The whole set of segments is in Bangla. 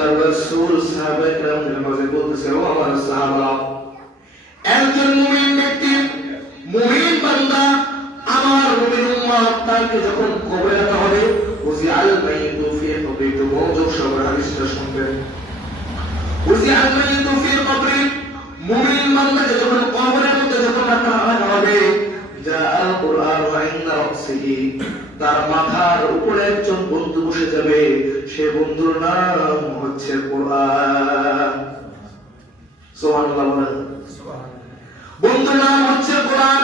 আল্লাহর রাসূল সাহাবায়ে কেরামদের মাঝে বলতেছেন, ও আমার সাহাবারা, একজন মুমিন ব্যক্তি, মুমিন বান্দা, আমার মুমিন উম্মত, তাকে যখন কবরে রাখা হবে, উযিআল মাইয়িতু ফি কবরি, তো মনোযোগ সহকারে হাদিসটা শুনবেন। উযিআল মাইয়িতু ফি কবরি, মুমিন বান্দাকে যখন কবরের মধ্যে যখন রাখা হবে, জাআল কুরআন ওয়া ইনদা রাসিহি, তার মাথার উপরে একজন বন্ধু বসে যাবে, সে বন্ধুর নাম হচ্ছে কোরআন। সুবহানাল্লাহ। বন্ধুর নাম হচ্ছে কোরআন।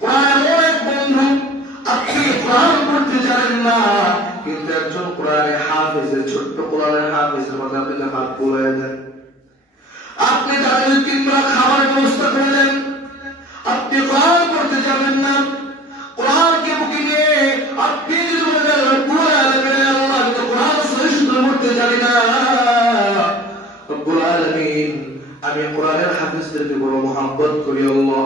কোরআন এমন এক বন্ধু, আপনি কোরআন পড়তে জানেন না, কিন্তু একজন কোরআনের হাফেজের, ছোট্ট কোরআনের হাফেজের মধ্যে আপনি হাত বুলাইয়া দেন। আপনি তাদের 3 বেলা খাবারের ব্যবস্থা করলেন, আপনি কোরআন পড়তে জানেন না, কোরআনকে বুকে নিয়ে আপনি যদি বলেন আল্লাহ, আমি তো কোরআন শ্রেষ্ঠ পড়তে জানি না, রব্বুল আলামিন, আমি কোরআনের হাফেজদেরকে বড় মহব্বত করি, আল্লাহ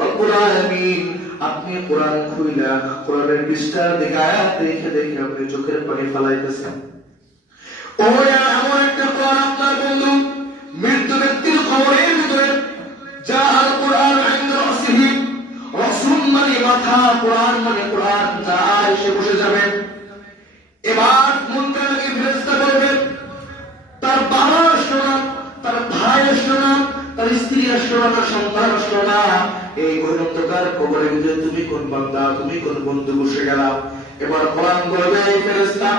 রব্বুল আলামিন, আপনি কোরআন খুইলা কোরআনের পৃষ্ঠার দিকে আয়াত দেখে দেখে আপনি চোখের পানি ফেলাইতেছেন। ওই এমন একটা কোরআন আপনার বন্ধু মৃত্যু ব্যক্তির কবরের ভিতরে, যা আল কোরআন ইনদা রাসিহি, রাসূল মানে মাথা, কোরআন মানে কোরআন, যা এসে বসে যাবে। এবার মুনকার নাকি ফেরেশতা বলবে, তার বাবা আসলো না, তার ভাই আসলো না, তার স্ত্রী আসলো না, তার সন্তান আসলো না, এই অন্ধকার কবরের ভিতরে তুমি কোন বান্দা, তুমি কোন বন্ধু বসে গেলা? এবার কোরআন বলবে, এই ফেরেশতা,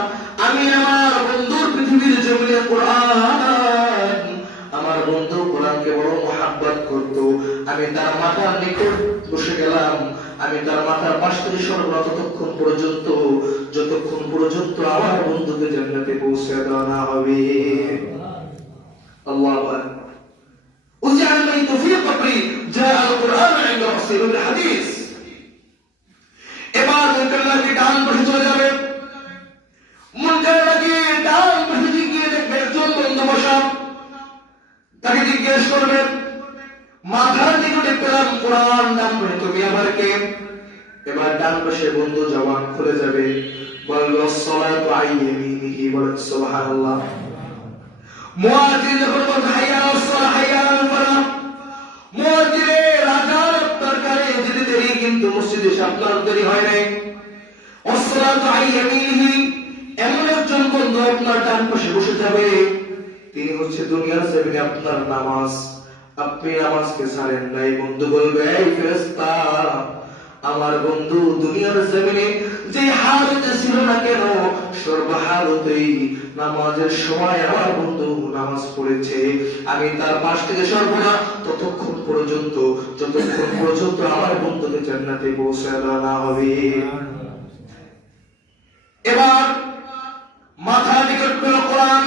আমি আমার বন্ধুর পৃথিবীর জমিনে কোরআন, আমার বন্ধু কোরআনকে বড় মহব্বত করত, আমি তার মাথার নিকট বসে গেলাম, আমি তার মাথার পাশ থেকে সরব ততক্ষণ পর্যন্ত, যতক্ষণ পর্যন্ত আমার বন্ধুকে জান্নাতে পৌঁছে দেওয়া না হবে। আল্লাহু আকবার। উযিআল মাইয়িতু ফি কবরি, জাআল কুরআন ইনদা রাসূলিল হাদিস। এবার মুনকার নাকি ডান পাশে চলে যাবে, মুনকার নাকি ডান পাশে গিয়ে দেখবে একজন বন্ধু বসা, তাকে জিজ্ঞেস করবেন, মাথার নিকটে পেলাম কোরআন, নাম তুমি আবার কে? এবার ডান পাশে বন্ধু জবান খুলে যাবে, বলবে আসসালাতু আইয়ামিনিহি, বলেন সুবহানাল্লাহ। মুয়াজ্জিন যখন বলবে হাইয়া আলাস সালাহ, হাইয়া আলাল ফালাহ, মুয়াজ্জিনের আযান আপনার কানে যেতে দেরি, কিন্তু মসজিদে এসে আপনার দেরি হয় নাই। আসসালাতু আইয়ামিনিহি, এমন একজন বন্ধু আপনার ডান পাশে বসে যাবে, তিনি হচ্ছে দুনিয়ার জমিনে আপনার নামাজ, আপনি নামাজকে ছাড়েন নাই। বন্ধু বলবে, এই ফেরেশতা, আমার বন্ধু দুনিয়ার জমিনে যে হালতে ছিল না কেন, সর্বহালতেই নামাজের সময় আমার বন্ধু নামাজ পড়েছে, আমি তার পাশ থেকে সরব না ততক্ষণ পর্যন্ত, যতক্ষণ পর্যন্ত আমার বন্ধুকে জান্নাতে পৌঁছে দেওয়া না হবে। এবার মাথা নিকট পেল কোরআন,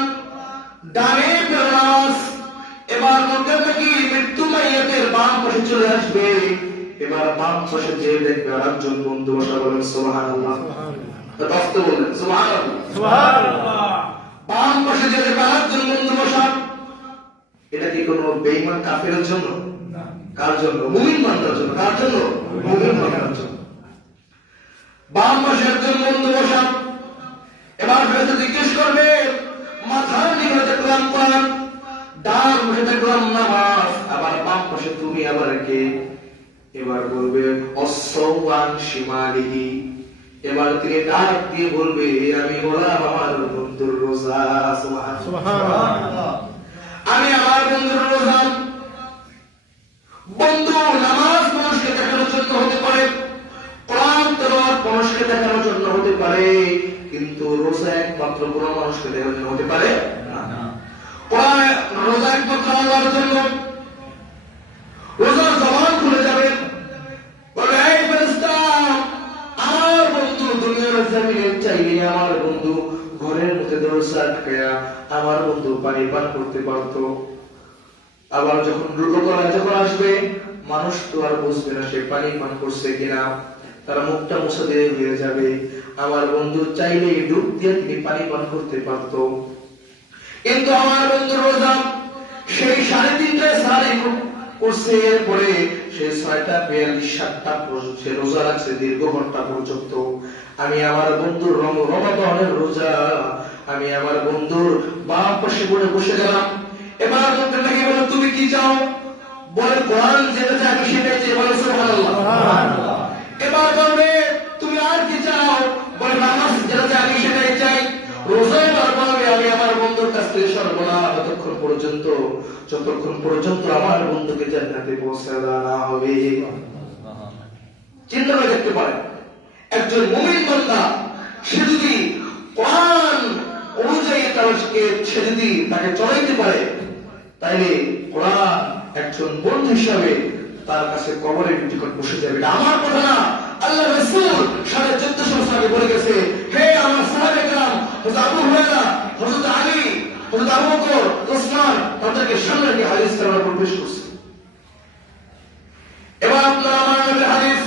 ডানে পেল নামাজ। এবার মুনকার নাকি মৃত্যু মাইয়াতের বাম পাশে চলে আসবে, এবার বাম পাশে যে দেখবে আরেকজন বন্ধু বসা, বলেন সুবহানাল্লাহ। বাস্তব বলেন সুবহানাল্লাহ, সুবহানাল্লাহ। বাম পাশে যে দেখবে আরেকজন বন্ধু বসা, এটা কি কোনো বেঈমান কাফেরের জন্য? না। কার জন্য? মুমিন বান্দার জন্য। কার জন্য? মুমিন বান্দার জন্য। বাম পাশে একজন বন্ধু বসা, এবার ফেরেশতা জিজ্ঞেস করবে, মাথার নিকটে দেখলাম কোরআন, ডান পাশে দেখলাম নামাজ, আবার বাম পাশে তুমি আবার কে? এবার বলবে আসসাওয়ান শিমালিহি, এবার তিনি ডাক দিয়ে বলবে, আমি হলাম আমার বন্ধুর রোজা। সুবহানাল্লাহ। আমি আমার বন্ধুর রোজা। বন্ধু নামাজ মানুষকে দেখানোর জন্য হতে পারে, কোরআন তেলাওয়াত মানুষকে দেখানোর জন্য হতে পারে, কিন্তু রোজা একমাত্র কোন মানুষকে দেখানোর জন্য হতে পারে না। কোরআন রোজা একমাত্র আল্লাহর জন্য। রোজার জবান খুলে যাবে, বলে, এই ফেরেশতা, আমার বন্ধু দুনিয়ার জমিনে চাইলে আমার বন্ধু ঘরের মধ্যে দরজা আটকায়া আমার বন্ধু পানি পান করতে পারতো, আবার যখন রোগা যখন আসবে মানুষ তো আর বুঝবে না সে পানি পান করছে কিনা, তার মুখটা মুছে দিয়ে হয়ে যাবে। আমার বন্ধু চাইলে ডুব দিয়ে তিনি পানি পান করতে পারতো, কিন্তু আমার বন্ধু রোজা, সেই 3:30টায় সারি করছে, এরপরে সে 6:42-7টা পর্যন্ত সে রোজা রাখছে, দীর্ঘ ঘন্টা পর্যন্ত। আমি আমার বন্ধুর রমাদানের রোজা আমি আমার বন্ধুর বাম পাশে বসে গেলাম। এবার লোকটাকে বলো তুমি কি চাও? বলে কোরআন যেটা চাই আমি সেটাই চাই। বলে সুবহানাল্লাহ। এবার বলবে তুমি আর কি চাও? বলে নামাজ যেটা চাই আমি সেটাই চাই। রোজায় বলবে আমি আমার বন্ধুর কাছ থেকে সরব না যতক্ষণ পর্যন্ত আমার বন্ধুকে জান্নাতে পৌঁছে দেওয়া না হবে। চিন্তা করে দেখতে পারেন, একজন মুমিন বান্দা সে যদি কোরআন অনুযায়ী সে যদি তাকে চলাইতে পারে, তাইলে কোরআন একজন বন্ধু হিসাবে তার কাছে কবরের নিকট বসে যাবে। আমার কথা না, আল্লাহ রাসূল 1450 বছর আগে বলে গেছে, হে আমার সাহাবে کرام, হযরত আবু হুরায়রা, হযরত আলী, হযরত আবু বকর, ওসমান তাদেরকে সামনে নিয়ে হাদিস করার প্রবেশ করছে। এবার আপনারা আমার নবীর হাদিস,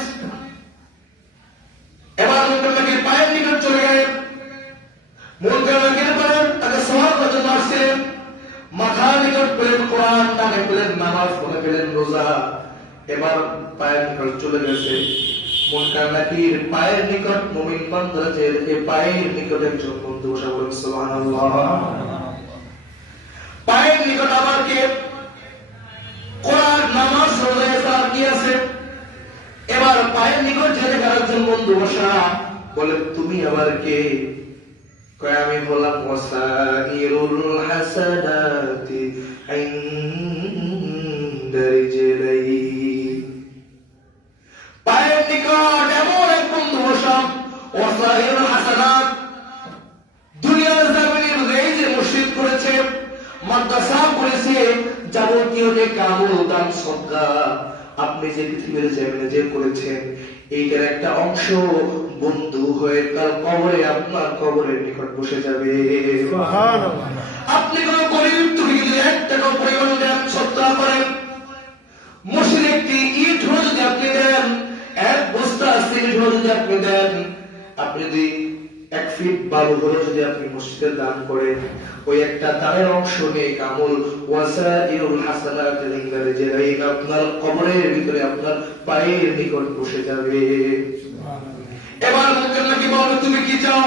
এবার নবীর পায়ের নিকট চলে গেলেন। মুনকার নাকির পরে তাকে সওয়াল করতে আসছিলেন। মাথার নিকট পেলেন কোরআন, ডানে পেলেন নামাজ, মনে পেলেন রোজা। এবার পায়ের নিকট চলে গেছে। মুনকার নাকির পায়ের নিকট মুমিন বান্দারা যে এই পায়ের নিকট একজন বন্ধু বসে বলেন সুবহানাল্লাহ। পায়ের নিকট আবার কে? কোরআন, নামাজ, রোজা ছাড়া কি আছে? এবার পায়ের নিকট যে একজন বন্ধু বসা, বলে তুমি আবার কে? কয় আমি হলাম ওয়াসাইরুল হাসানাতি ইনদা রিজলাই। পায়ের নিকট এমন এক বন্ধু বসা, ওয়াসাইরুল হাসানাত, দুনিয়ার জমিনের এই যে মসজিদ করেছে, মাদ্রাসা করেছে, যাবতীয় যে কামল দান সদকা আপনি যে পৃথিবীর জমিনে যে করেছেন, এইটার একটা অংশ বন্ধু হয়ে তার কবরে, আপনার কবরের নিকট বসে যাবে। সুবহানাল্লাহ। আপনি কোন গরিব তুমি যদি 1 টাকা পরিমাণ দেন, সদকা করেন, মসজিদে একটি ইট হলো যদি আপনি দেন, 1 বস্তা সিমেন্ট হলো যদি আপনি দেন, আপনি যদি 1 ফিট বালু হলো যদি আপনি মসজিদে দান করেন, ওই একটা দানের অংশ নিয়ে কামল ওয়াসাইরুল হাসানাত ইনদা রিজলাই আপনার কবরের ভিতরে আপনার পায়ের নিকট বসে যাবে। এবার মুনকার নাকির বলে তুমি কি চাও?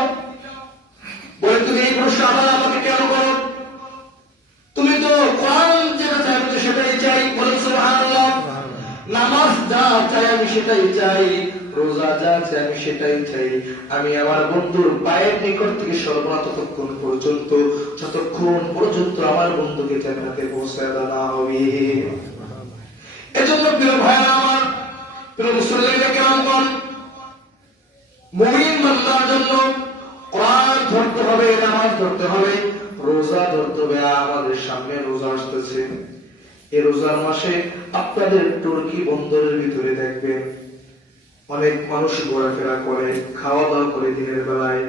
বলে তুমি এই প্রশ্ন আবার আমাকে কেন করো? তুমি তো কোরআন যেটা চাই আমি সেটাই চাই। বলে সুবহানাল্লাহ। নামাজ যা চাই আমি সেটাই চাই, রোজা যা চাই আমি সেটাই চাই। আমি আমার বন্ধুর পায়ের নিকট থেকে সরব না যতক্ষণ পর্যন্ত আমার বন্ধুকে জান্নাতে পৌঁছে দেওয়া না হবে। এজন্য প্রিয় ভাইরা আমার, প্রিয় মুসলিম কেরামগণ, মুমিন বান্দার জন্য কোরআন ধরতে হবে, নামাজ ধরতে হবে, রোজা ধরতে হবে। আমাদের সামনে রোজা আসতেছে। এই রোজার মাসে আপনাদের তুর্কি বন্দরের ভিতরে দেখবেন অনেক মানুষ ঘোরাফেরা করে, খাওয়া দাওয়া করে দিনের বেলায়,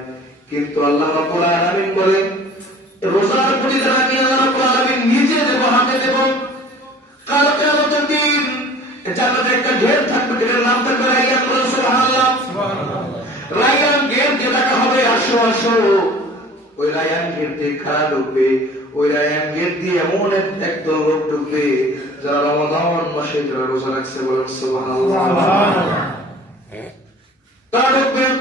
কিন্তু আল্লাহ রাব্বুল আলামিন বলেন রোজার প্রতি যারা নিয়ে আল্লাহ রাব্বুল আলামিন নিজে দেব, হাতে দেব। কাল কিয়ামতের দিন জান্নাতে একটা ঢের থাকবে, ঢেরের নাম থাকবে রাইয়ান। সুবহানাল্লাহ। রাইয়ান গেট দিয়ে ডাকা হবে, আসো আসো। ওই রাইয়ান গেট দিয়ে কারা ঢুকবে? ওই রাইয়ান গেট দিয়ে এমন একদল লোক ঢুকবে যারা রমাদান মাসে যারা রোজা রাখছে। বলেন সুবহানাল্লাহ। তারা ঢুকবেন।